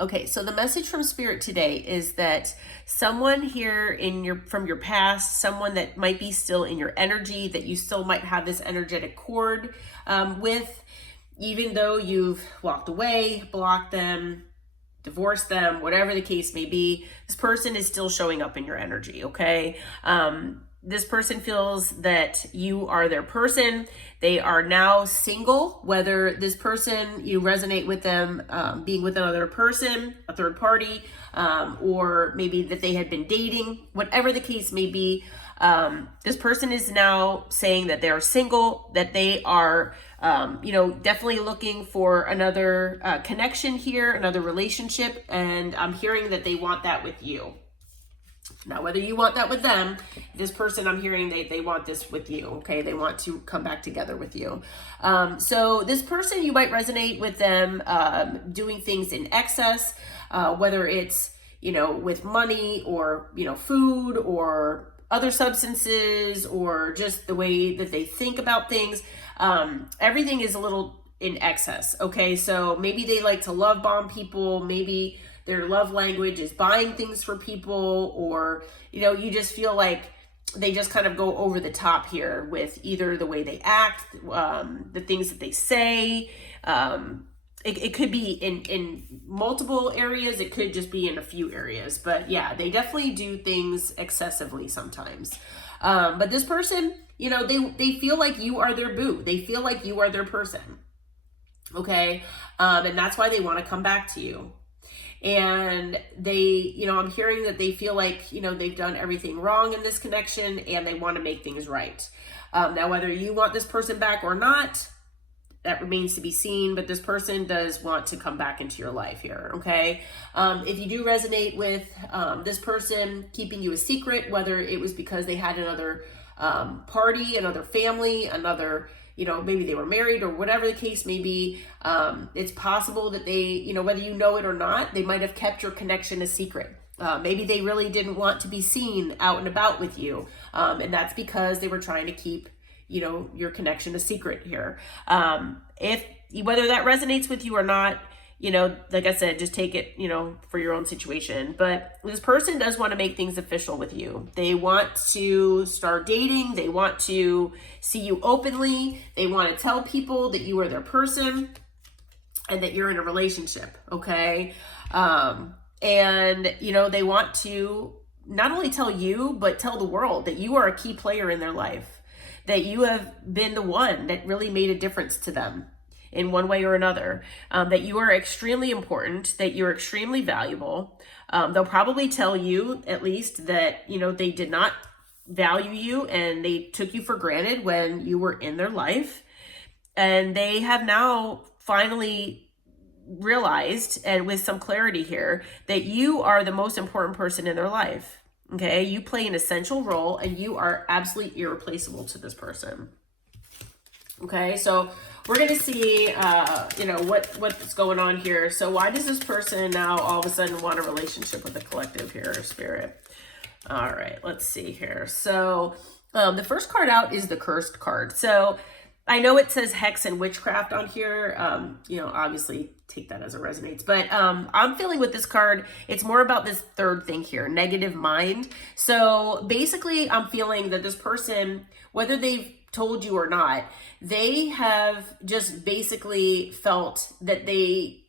Okay, so the message from Spirit today is that someone here from your past, someone that might be still in your energy, that you still might have this energetic cord with, even though you've walked away, blocked them, divorce them, whatever the case may be, this person is still showing up in your energy, okay? This person feels that you are their person. They are now single, whether this person, you resonate with them being with another person, a third party, or maybe that they had been dating, whatever the case may be. This person is now saying that they're single, that they are definitely looking for another connection here, another relationship, and I'm hearing that they want that with you. Now, whether you want that with them, this person, I'm hearing they want this with you, okay? They want to come back together with you. So this person, you might resonate with them doing things in excess, whether it's, with money or, food or other substances or just the way that they think about things. Everything is a little in excess, okay? So maybe they like to love bomb people, maybe their love language is buying things for people, or, you just feel like they just kind of go over the top here with either the way they act, the things that they say. It could be in multiple areas. It could just be in a few areas. But yeah, they definitely do things excessively sometimes. But this person, they feel like you are their boo. They feel like you are their person. Okay? And that's why they want to come back to you. And they, I'm hearing that they feel like, they've done everything wrong in this connection and they want to make things right. Now, whether you want this person back or not, that remains to be seen, but this person does want to come back into your life here, okay? If you do resonate with this person keeping you a secret, whether it was because they had another party, another family, another, maybe they were married or whatever the case may be, it's possible that they, whether you know it or not, they might have kept your connection a secret. Maybe they really didn't want to be seen out and about with you, and that's because they were trying to keep your connection a secret here. Whether that resonates with you or not, like I said, just take it, for your own situation. But this person does want to make things official with you. They want to start dating. They want to see you openly. They want to tell people that you are their person and that you're in a relationship. Okay. And they want to not only tell you, but tell the world that you are a key player in their life, that you have been the one that really made a difference to them in one way or another, that you are extremely important, that you're extremely valuable. They'll probably tell you at least that, they did not value you and they took you for granted when you were in their life. And they have now finally realized, and with some clarity here, that you are the most important person in their life. Okay, you play an essential role and you are absolutely irreplaceable to this person. Okay, so we're going to see, what's going on here. So why does this person now all of a sudden want a relationship with the collective here, Spirit? All right, let's see here. So the first card out is the Cursed card. So I know it says hex and witchcraft on here. Obviously take that as it resonates. But I'm feeling with this card, it's more about this third thing here, negative mind. So basically, I'm feeling that this person, whether they've told you or not, they have just basically felt that they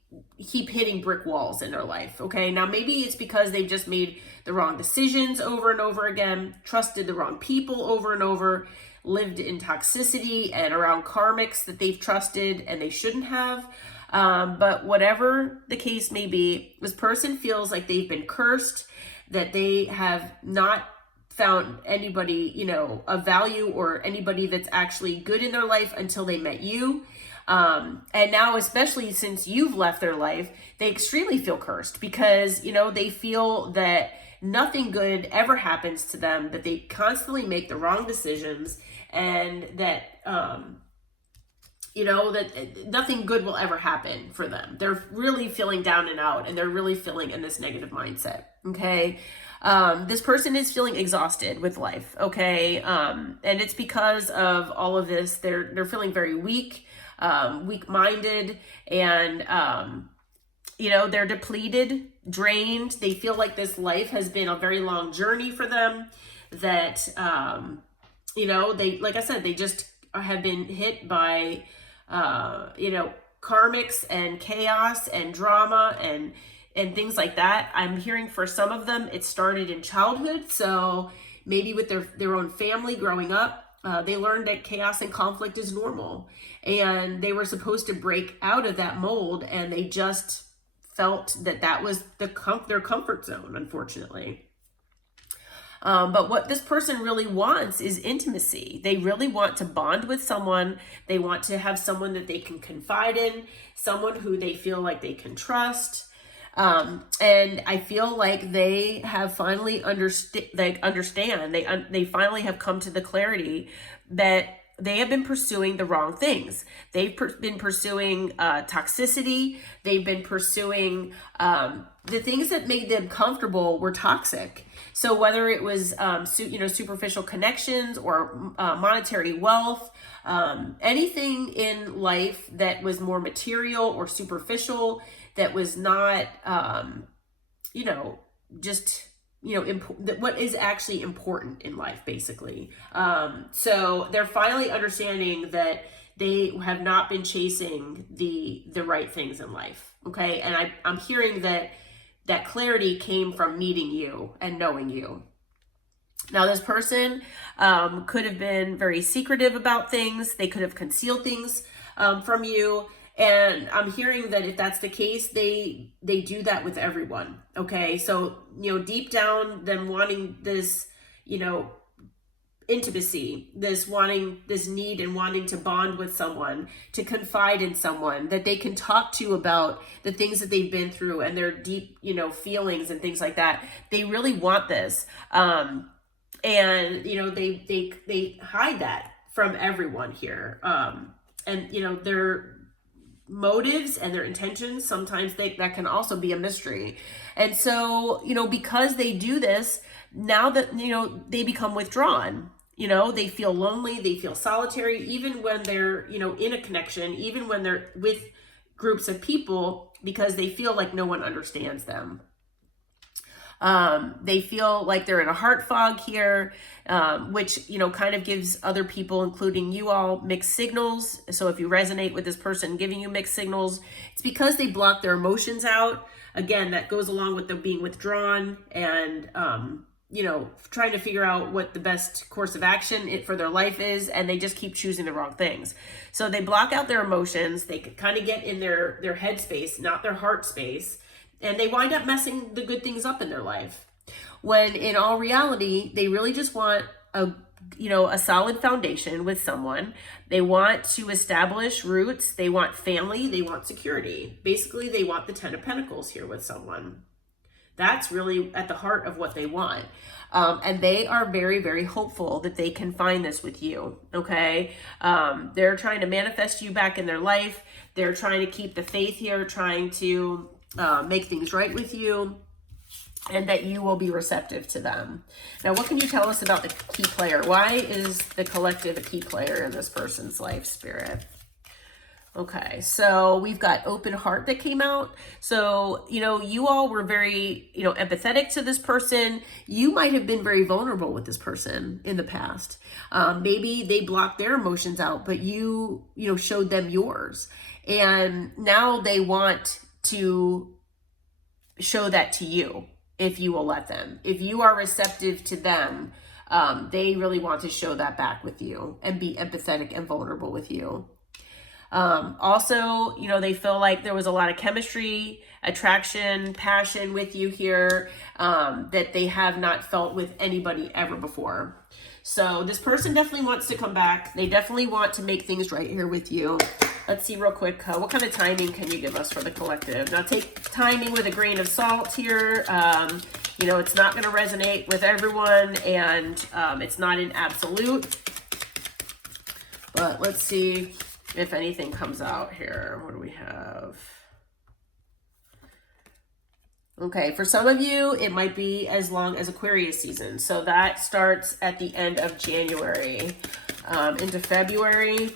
keep hitting brick walls in their life. Okay, now maybe it's because they've just made the wrong decisions over and over again, trusted the wrong people over and over, lived in toxicity and around karmics that they've trusted and they shouldn't have. But whatever the case may be, this person feels like they've been cursed, that they have not found anybody, of value or anybody that's actually good in their life until they met you. And now, especially since you've left their life, they extremely feel cursed because, they feel that nothing good ever happens to them, that they constantly make the wrong decisions, and that, that nothing good will ever happen for them. They're really feeling down and out, and they're really feeling in this negative mindset. Okay. This person is feeling exhausted with life. Okay. And it's because of all of this. They're feeling very weak, weak-minded, and, You know, they're depleted, drained. They feel like this life has been a very long journey for them, that, you know, they, like I said, they just have been hit by, you know, karmics and chaos and drama and things like that. I'm hearing for some of them, it started in childhood. So maybe with their own family growing up, they learned that chaos and conflict is normal, and they were supposed to break out of that mold, and they just felt that that was their comfort zone, unfortunately. But what this person really wants is intimacy. They really want to bond with someone. They want to have someone that they can confide in, someone who they feel like they can trust. And I feel like they have finally understand. They finally have come to the clarity that they have been pursuing the wrong things. They've been pursuing toxicity. They've been pursuing the things that made them comfortable were toxic. So whether it was superficial connections or monetary wealth, anything in life that was more material or superficial, that was not what is actually important in life, basically. So they're finally understanding that they have not been chasing the right things in life. Okay. And I'm hearing that clarity came from meeting you and knowing you. Now, this person could have been very secretive about things. They could have concealed things from you. And I'm hearing that if that's the case, they do that with everyone. Okay. So, deep down, them wanting this, intimacy, this need and wanting to bond with someone, to confide in someone that they can talk to about the things that they've been through and their deep, feelings and things like that. They really want this. And, they hide that from everyone here. And, their motives and their intentions, sometimes that can also be a mystery. And so, because they do this, now that, they become withdrawn, they feel lonely, they feel solitary, even when they're, in a connection, even when they're with groups of people, because they feel like no one understands them. They feel like they're in a heart fog here, which, kind of gives other people, including you all, mixed signals. So if you resonate with this person giving you mixed signals, it's because they block their emotions out. Again, that goes along with them being withdrawn and, trying to figure out what the best course of action for their life is. And they just keep choosing the wrong things. So they block out their emotions. They kind of get in their head space, not their heart space. And they wind up messing the good things up in their life. When in all reality, they really just want a solid foundation with someone. They want to establish roots. They want family. They want security. Basically, they want the 10 of Pentacles here with someone. That's really at the heart of what they want. And they are very, very hopeful that they can find this with you, okay? They're trying to manifest you back in their life. They're trying to keep the faith here, trying to make things right with you, and that you will be receptive to them. Now, what can you tell us about the key player? Why is the collective a key player in this person's life, Spirit? Okay, so we've got open heart that came out. So, you all were very, empathetic to this person. You might have been very vulnerable with this person in the past. Maybe they blocked their emotions out, but you showed them yours. And now they want to show that to you, if you will let them. If you are receptive to them, they really want to show that back with you and be empathetic and vulnerable with you. Also, they feel like there was a lot of chemistry, attraction, passion with you here, that they have not felt with anybody ever before. So this person definitely wants to come back. They definitely want to make things right here with you. Let's see real quick. What kind of timing can you give us for the collective? Now, take timing with a grain of salt here. It's not going to resonate with everyone, and it's not an absolute. But let's see if anything comes out here. What do we have? Okay, for some of you, it might be as long as Aquarius season. So that starts at the end of January into February.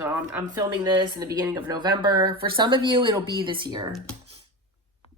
So I'm filming this in the beginning of November. For some of you, it'll be this year.